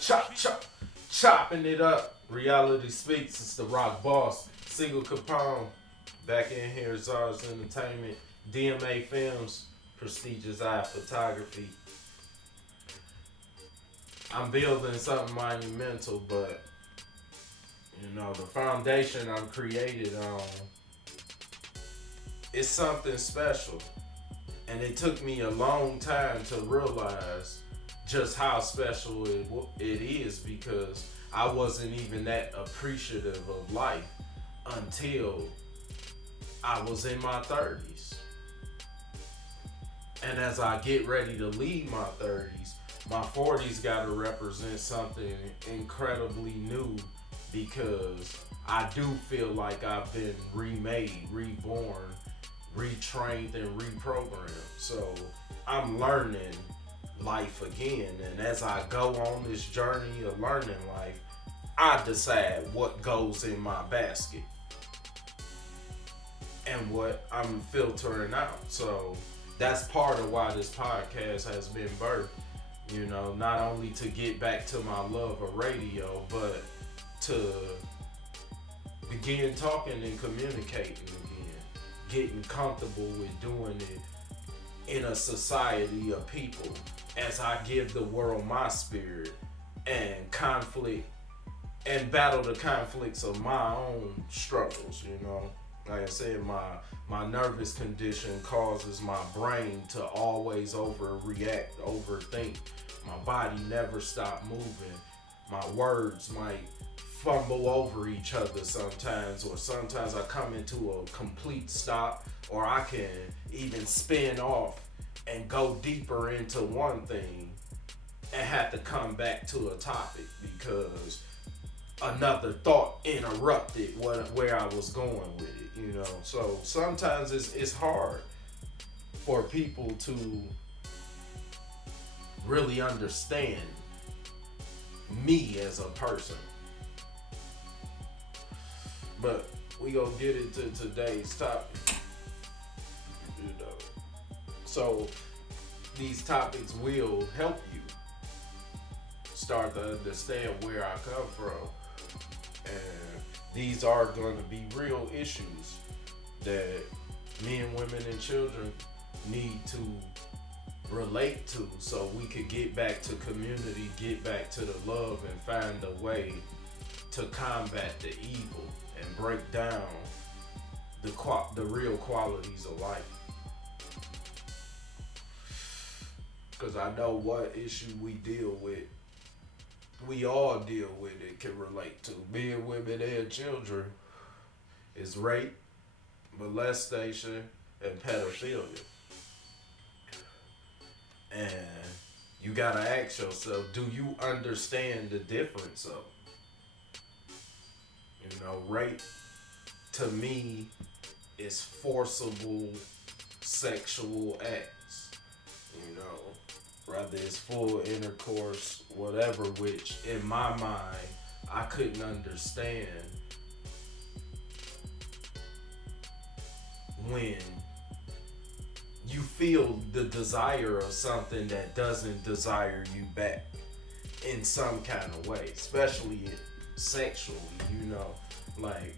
Chopping it up. Reality Speaks. It's the Rock Boss, SiegelCapone. Back in here, Czars Entertainment, DMA Films, Prestigious Eye Photography. I'm building something monumental, but the foundation I'm created on is something special. And it took me a long time to realize just how special it is, because I wasn't even that appreciative of life until I was in my 30s. And as I get ready to leave my 30s, my 40s got to represent something incredibly new, because I do feel like I've been remade, reborn, retrained, and reprogrammed. So I'm learning life again, and as I go on this journey of learning life, I decide what goes in my basket and what I'm filtering out. So that's part of why this podcast has been birthed. Not only to get back to my love of radio, but to begin talking and communicating again, getting comfortable with doing it in a society of people, as I give the world my spirit and conflict and battle the conflicts of my own struggles. Like I said, my nervous condition causes my brain to always overreact, overthink. My body never stop moving. My words might fumble over each other sometimes, or sometimes I come into a complete stop, or I can even spin off and go deeper into one thing and have to come back to a topic because another thought interrupted where I was going with it. So sometimes it's hard for people to really understand me as a person. But we gonna get into today's topic. So these topics will help you start to understand where I come from. And these are going to be real issues that men, women, and children need to relate to, so we could get back to community, get back to the love, and find a way to combat the evil and break down the real qualities of life. Because I know what issue we deal with, we all deal with it, can relate to. Men, women, and children is rape, molestation, and pedophilia. And you gotta ask yourself, do you understand the difference of them? Rape to me is forcible sexual acts. Whether it's full intercourse, whatever, which in my mind, I couldn't understand when you feel the desire of something that doesn't desire you back in some kind of way, especially sexually, like,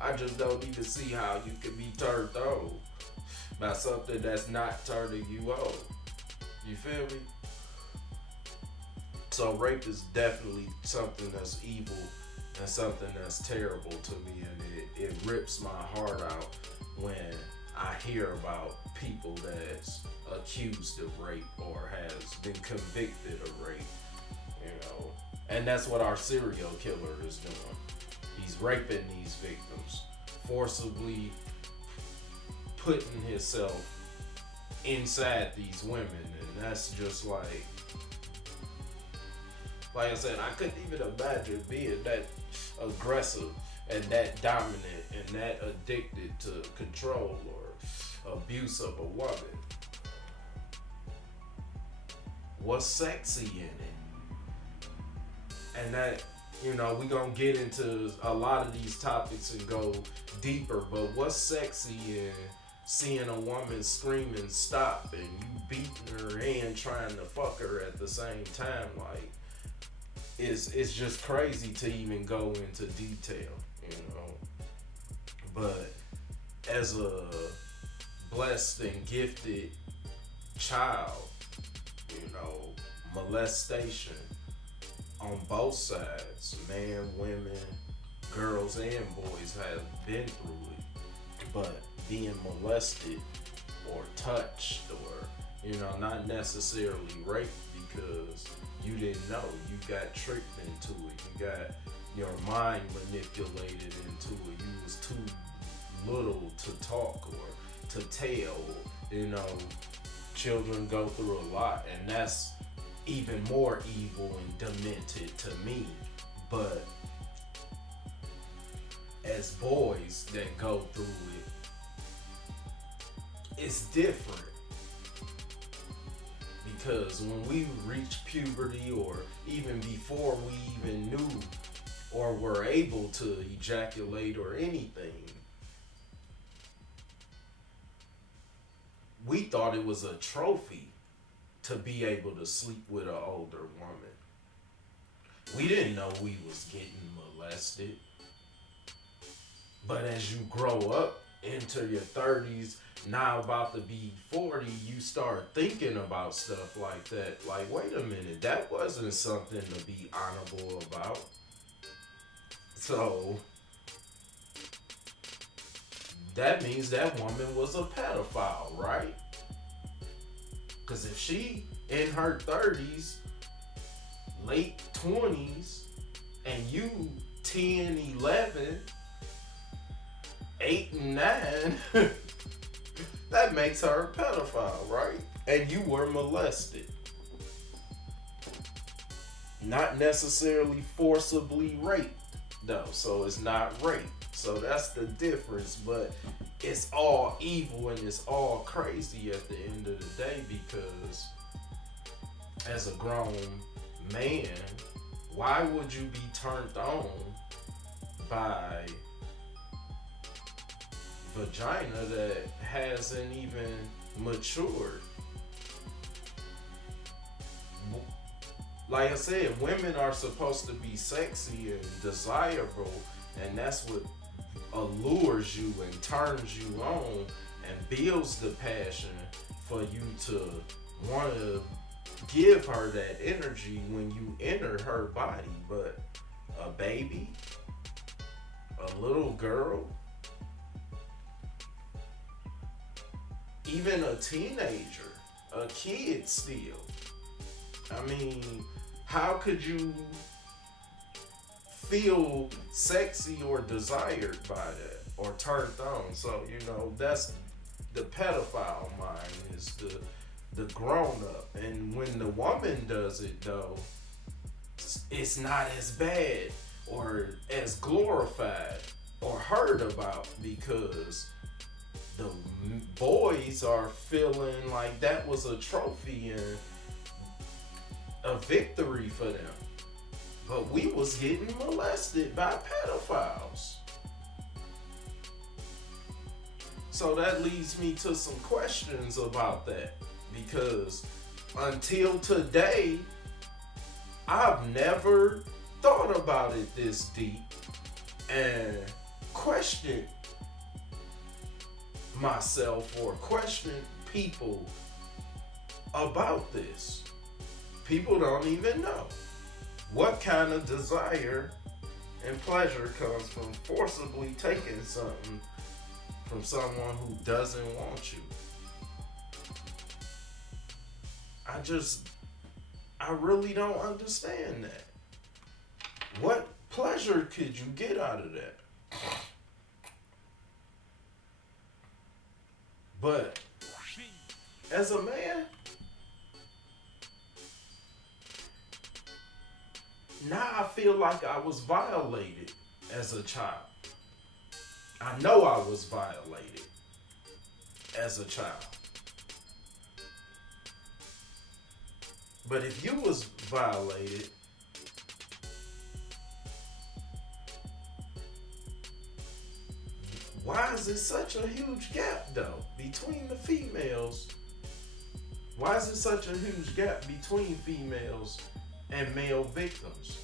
I just don't even see how you can be turned on by something that's not turning you on. You feel me? So rape is definitely something that's evil and something that's terrible to me, and it rips my heart out when I hear about people that's accused of rape or has been convicted of rape, and that's what our serial killer is doing. He's raping these victims, forcibly putting himself inside these women, and that's just like I said, I couldn't even imagine being that aggressive and that dominant and that addicted to control or abuse of a woman. What's sexy in it? And that, we gonna get into a lot of these topics and go deeper, but what's sexy in seeing a woman screaming stop and you beating her and trying to fuck her at the same time, like it's just crazy to even go into detail, you know. But as a blessed and gifted child, you know, molestation on both sides, men, women, girls and boys have been through it. But being molested or touched or, you know, not necessarily raped because you didn't know, you got tricked into it, you got your mind manipulated into it, you was too little to talk or to tell, you know. Children go through a lot, and that's even more evil and demented to me. But as boys that go through it, it's different. Because when we reach puberty, or even before we even knew or were able to ejaculate or anything, we thought it was a trophy to be able to sleep with an older woman. We didn't know we was getting molested. But as you grow up into your 30s, now about to be 40, you start thinking about stuff like that. Like, wait a minute, that wasn't something to be honorable about. So that means that woman was a pedophile, right? Because if she in her 30s, late 20s, and you 10, 11, 8, and 9, that makes her a pedophile, right? And you were molested. Not necessarily forcibly raped, though, so it's not rape. So that's the difference, but it's all evil and it's all crazy at the end of the day, because as a grown man, why would you be turned on by vagina that hasn't even matured? Like I said, women are supposed to be sexy and desirable, and that's what allures you and turns you on and builds the passion for you to want to give her that energy when you enter her body. But a baby, a little girl, even a teenager, a kid still, I mean, how could you feel sexy or desired by that or turned on? So, you know, that's the pedophile mind, is the grown up. And when the woman does it, though, it's not as bad or as glorified or heard about, because the boys are feeling like that was a trophy and a victory for them. But we was getting molested by pedophiles. So that leads me to some questions about that, because until today, I've never thought about it this deep and questioned myself or questioned people about this. People don't even know what kind of desire and pleasure comes from forcibly taking something from someone who doesn't want you. I really don't understand that. What pleasure could you get out of that? But as a man, now I feel like I was violated as a child. I know I was violated as a child. But if you was violated, why is it such a huge gap though between the females? Why is it such a huge gap between females and male victims?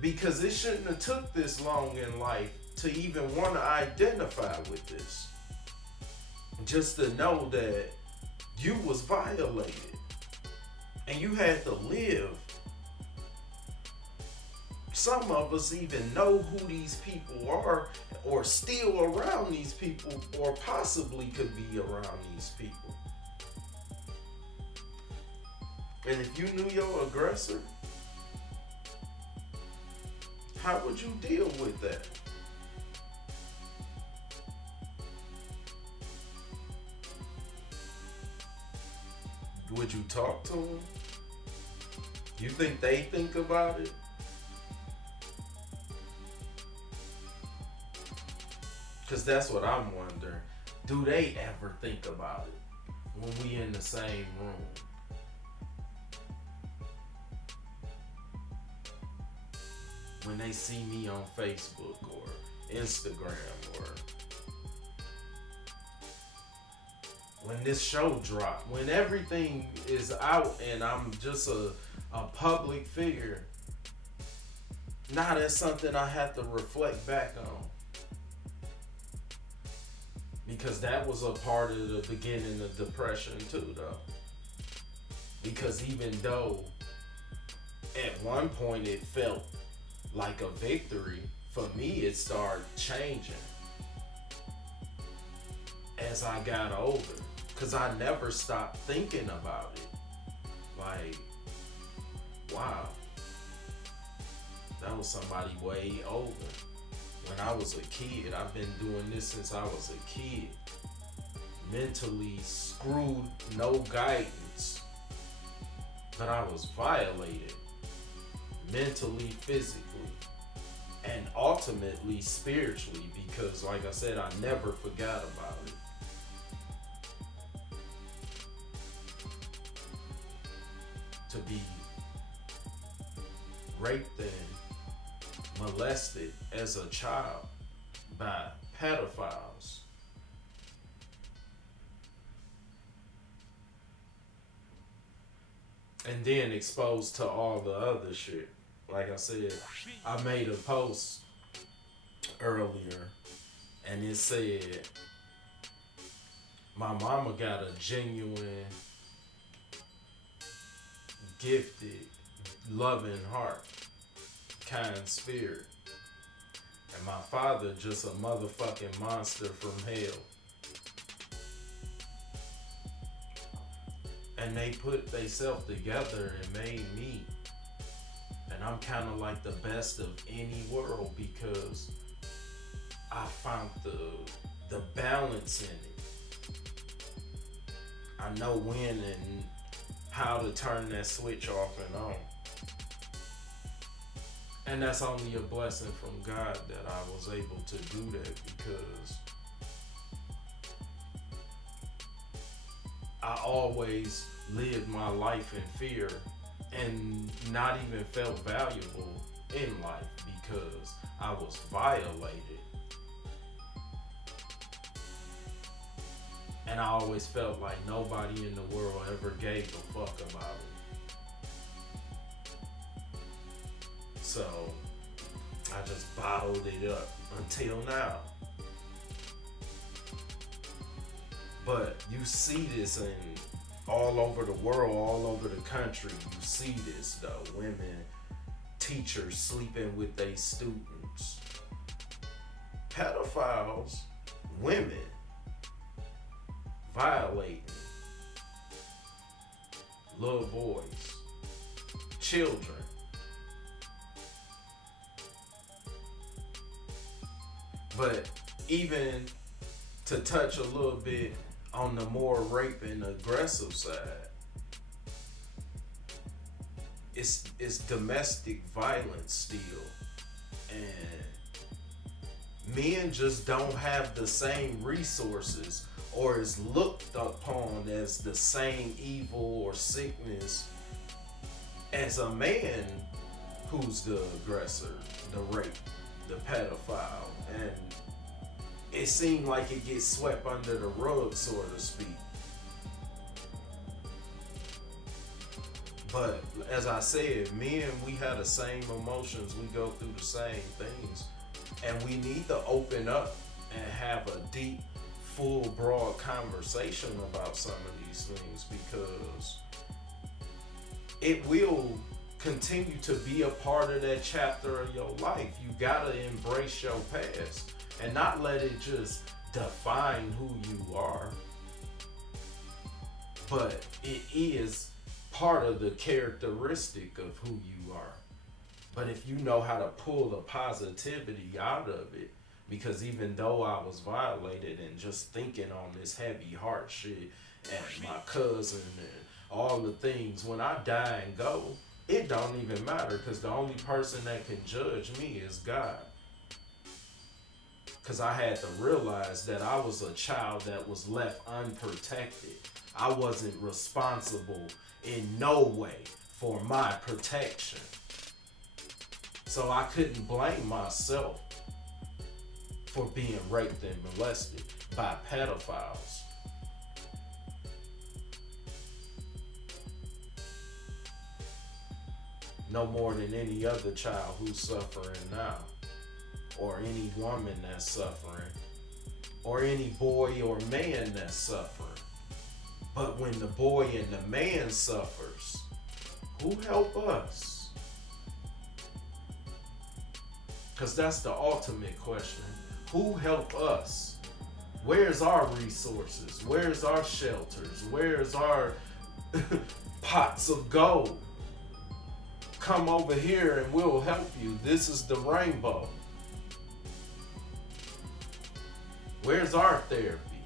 Because it shouldn't have took this long in life to even want to identify with this. Just to know that you was violated and you had to live. Some of us even know who these people are or still around these people or possibly could be around these people. And if you knew your aggressor, how would you deal with that? Would you talk to them? You think they think about it? Because that's what I'm wondering. Do they ever think about it when we in the same room? When they see me on Facebook or Instagram or when this show drop, when everything is out and I'm just a public figure, now that's something I have to reflect back on. Because that was a part of the beginning of depression too, though. Because even though at one point it felt like a victory, for me it started changing as I got older. Because I never stopped thinking about it. Like, wow, that was somebody way older. When I was a kid, I've been doing this since I was a kid. Mentally screwed, no guidance. But I was violated. Mentally, physically, and ultimately spiritually, because like I said, I never forgot about it. To be raped and molested as a child by pedophiles. And then exposed to all the other shit. Like I said, I made a post earlier and it said, my mama got a genuine, gifted, loving heart, kind spirit. And my father just a motherfucking monster from hell. And they put themselves together and made me. And I'm kind of like the best of any world because I found the balance in it. I know when and how to turn that switch off and on. And that's only a blessing from God that I was able to do that, because I always lived my life in fear and not even felt valuable in life because I was violated. And I always felt like nobody in the world ever gave a fuck about it. So I just bottled it up until now. But you see this in all over the world, all over the country. You see this though. Women, teachers sleeping with their students. Pedophiles, women violating little boys, children. But even to touch a little bit on the more rape and aggressive side, it's domestic violence still. And men just don't have the same resources or is looked upon as the same evil or sickness as a man who's the aggressor, the rape. the pedophile, and it seemed like it gets swept under the rug, so to speak. But as I said, men, we have the same emotions, we go through the same things, and we need to open up and have a deep, full, broad conversation about some of these things, because it will continue to be a part of that chapter of your life. You gotta embrace your past and not let it just define who you are, but it is part of the characteristic of who you are. But if you know how to pull the positivity out of it, because even though I was violated and just thinking on this heavy heart shit and my cousin and all the things, when I die and go, it don't even matter, because the only person that can judge me is God. Because I had to realize that I was a child that was left unprotected. I wasn't responsible in no way for my protection. So I couldn't blame myself for being raped and molested by pedophiles. No more than any other child who's suffering now, or any woman that's suffering, or any boy or man that's suffering. But when the boy and the man suffers, who help us? Because that's the ultimate question. Who help us? Where's our resources? Where's our shelters? Where's our pots of gold? Come over here and we'll help you. This is the rainbow. Where's our therapy?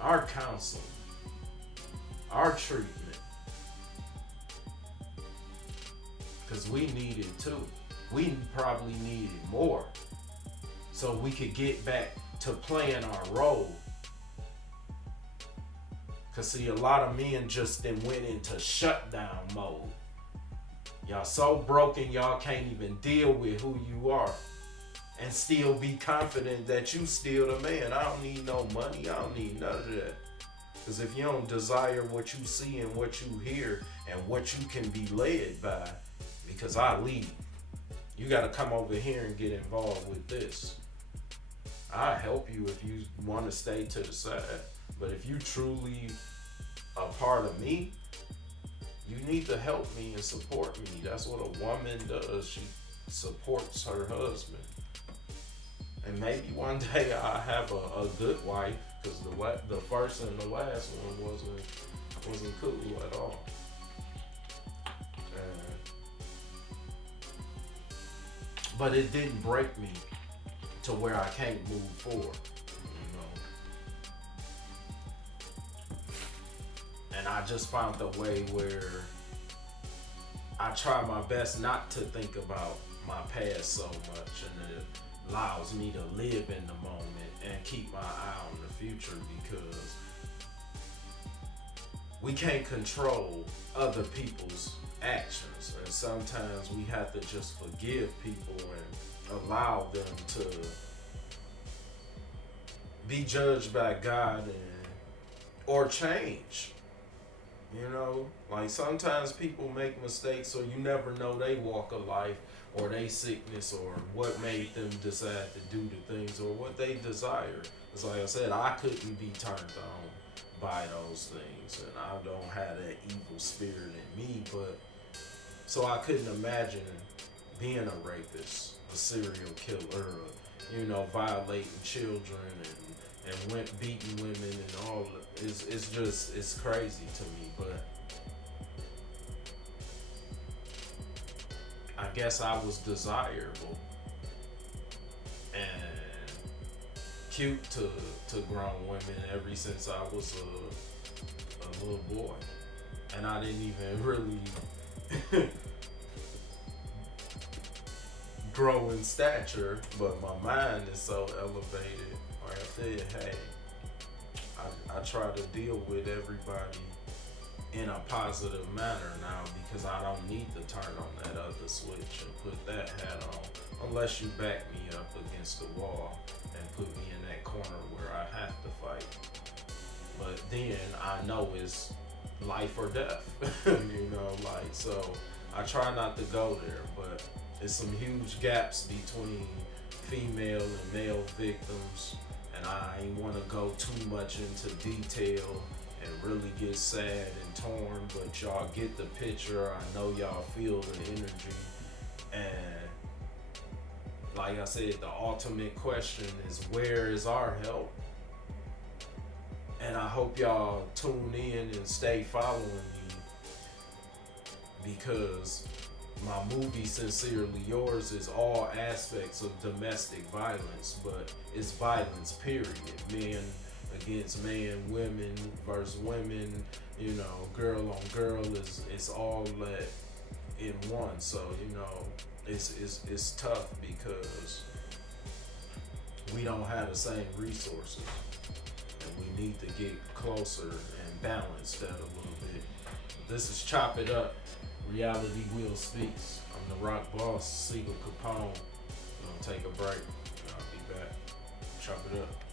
Our counseling? Our treatment? Because we need it too. We probably need it more, so we could get back to playing our role. Because see, a lot of men just then went into shutdown mode. Y'all so broken, y'all can't even deal with who you are and still be confident that you still the man. I don't need no money. I don't need none of that. Because if you don't desire what you see and what you hear and what you can be led by, because I lead, you got to come over here and get involved with this. I'll help you if you want to stay to the side. But if you truly a part of me, you need to help me and support me. That's what a woman does. She supports her husband. And maybe one day I'll have a good wife, because the first and the last one wasn't cool at all. But it didn't break me to where I can't move forward, you know. And I just found a way where I try my best not to think about my past so much, and it allows me to live in the moment and keep my eye on the future, because we can't control other people's actions, and sometimes we have to just forgive people and allow them to be judged by God or change. You know, like sometimes people make mistakes, so you never know they walk of life or they sickness or what made them decide to do the things or what they desire. It's like I said, I couldn't be turned on by those things, and I don't have that evil spirit in me, but so I couldn't imagine being a rapist, a serial killer, you know, violating children and went beating women and all. It's crazy to me, but I guess I was desirable and cute to grown women ever since I was a little boy, and I didn't even really grow in stature, but my mind is so elevated. Like I said, hey, I try to deal with everybody in a positive manner now, because I don't need to turn on that other switch and put that hat on unless you back me up against the wall and put me in that corner where I have to fight. But then I know it's life or death, you know, like, so I try not to go there, but there's some huge gaps between female and male victims, and I ain't want to go too much into detail and really get sad and torn, but y'all get the picture. I know y'all feel the energy, and like I said, the ultimate question is, where is our help? And I hope y'all tune in and stay following me, because my movie Sincerely Yours is all aspects of domestic violence, but it's violence, period. Men against man, women versus women, you know, girl on girl, it's all that in one. So, you know, it's tough because we don't have the same resources, and we need to get closer and balance that a little bit. This is Chop It Up. Reality Will Speaks. I'm the rock boss, SiegelCapone. Gonna take a break. I'll be back. Chop it up.